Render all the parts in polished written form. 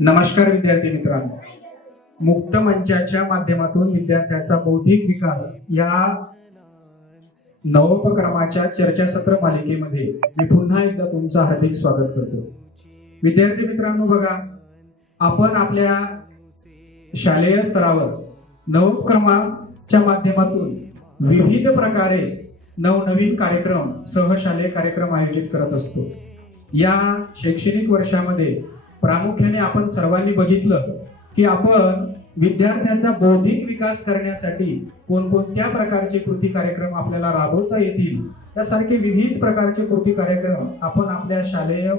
नमस्कार विद्यार्थी मित्रांनो, मुक्त मंचाच्या माध्यमातून विद्यार्थ्याचा बौद्धिक विकास या नवोपक्रमाच्या चर्चासत्र मालिकेमध्ये मी पुन्हा एकदा तुमचं हार्दिक स्वागत करतो। विद्यार्थी मित्रांनो, बघा, आपण आपल्या शालेय स्तरावर नवोपक्रमाच्या माध्यमातून विविध प्रकारे नवनवीन कार्यक्रम, सहशालेय कार्यक्रम आयोजित करत असतो। या शैक्षणिक वर्षामध्ये प्रामुख्याने आपण सर्वांनी बघितलं की आपण विद्यार्थ्यांचा बौद्धिक विकास करण्यासाठी कोणकोणत्या प्रकारचे कृती कार्यक्रम आपल्याला राबवता येतील यासारखे विविध प्रकारचे कृती कार्यक्रम आपण आपल्या शालेय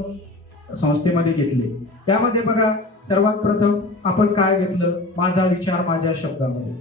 संस्थेमध्ये घेतले। त्यामध्ये बघा, सर्वात प्रथम आपण काय घेतलं, माझा विचार माझ्या शब्दामध्ये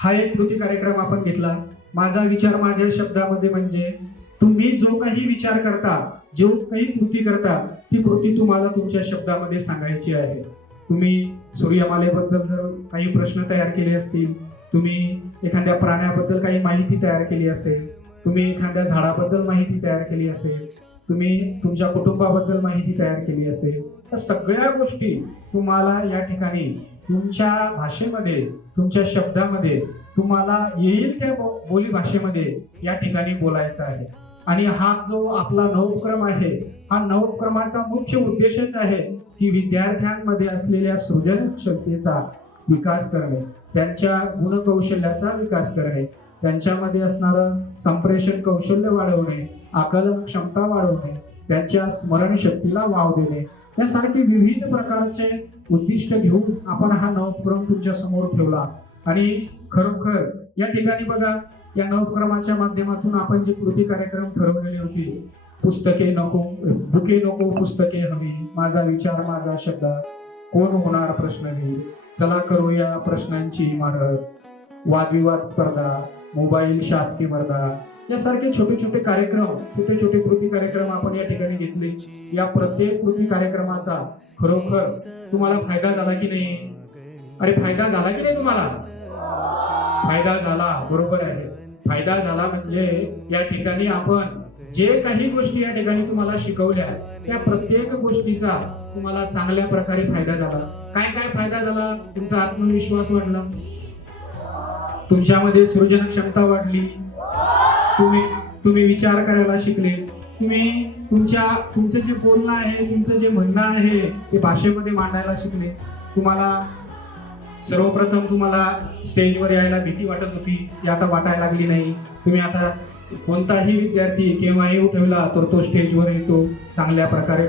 हा एक कृती कार्यक्रम आपण घेतला। माझा विचार माझ्या शब्दामध्ये म्हणजे तुम्ही जो काही विचार करता, जो काही कृती करता, ती कृती तुम्हाला तुमच्या शब्दामध्ये सांगायची आहे। तुम्ही सूर्यमालेबद्दल जर काही प्रश्न तयार केले असतील, तुम्ही एखाद्या प्राण्याबद्दल काही माहिती तयार केली असेल, तुम्ही एखाद्या झाडाबद्दल माहिती तयार केली असेल, तुम्ही तुमच्या कुटुंबाबद्दल माहिती तयार केली असेल, तर सगळ्या गोष्टी तुम्हाला या ठिकाणी तुमच्या भाषेमध्ये, तुमच्या शब्दामध्ये तुम्हाला येईल त्या बोली भाषेमध्ये या ठिकाणी बोलायचं आहे। आणि हा जो आपला नवोपक्रम आहे, हा नवोपक्रमाचा मुख्य उद्देशच आहे की विद्यार्थ्यांमध्ये असलेल्या सृजनशीलतेचा विकास करणे, त्यांच्या गुणकौशल्याचा विकास करणे, त्यांच्यामध्ये असणारं संप्रेषण कौशल्य वाढवणे, आकलन क्षमता वाढवणे, त्यांच्या स्मरणशक्तीला वाव देणे, यासारखे विविध प्रकारचे उद्दिष्ट घेऊन आपण हा नवोपक्रम तुमच्या समोर ठेवला। आणि खरोखर या ठिकाणी बघा, या नवोपक्रमाच्या माध्यमातून आपण जे कृती कार्यक्रम ठरवलेले होते, पुस्तके नको, बुके नको, पुस्तके हवी, माझा विचार माझा शब्द, कोण होणार प्रश्नवीर, चला करूया प्रश्नांची इमारत, वादविवाद स्पर्धा, मोबाईल शास्त्री मर्दा, यासारखे छोटे छोटे कार्यक्रम, छोटे छोटे कृती कार्यक्रम आपण या ठिकाणी घेतले। या प्रत्येक कृती कार्यक्रमाचा खरोखर तुम्हाला फायदा झाला की नाही? अरे फायदा झाला की नाही? तुम्हाला फायदा झाला, बरोबर आहे। फायदा झाला म्हणजे या ठिकाणी आपण जे काही गोष्टी या ठिकाणी तुम्हाला शिकवल्या, त्या प्रत्येक गोष्टीचा तुम्हाला चांगल्या प्रकारे फायदा झाला। काय काय फायदा झाला? तुमचा आत्मविश्वास वाढला, तुमच्यामध्ये सृजन क्षमता वाढली, तुम्ही विचार करायला शिकले, तुम्ही तुमचं जे बोलणं आहे, तुमचं जे म्हणणं आहे ते भाषेमध्ये मांडायला शिकले। सर्वप्रथम तुम्हाला स्टेजवर यायला भीती वाटत होती, ती आता वाटायला लागली नाही। तुम्ही आता कोणताही विद्यार्थी केव्हाही उठवला तर तो स्टेजवर येतो, चांगल्या प्रकारे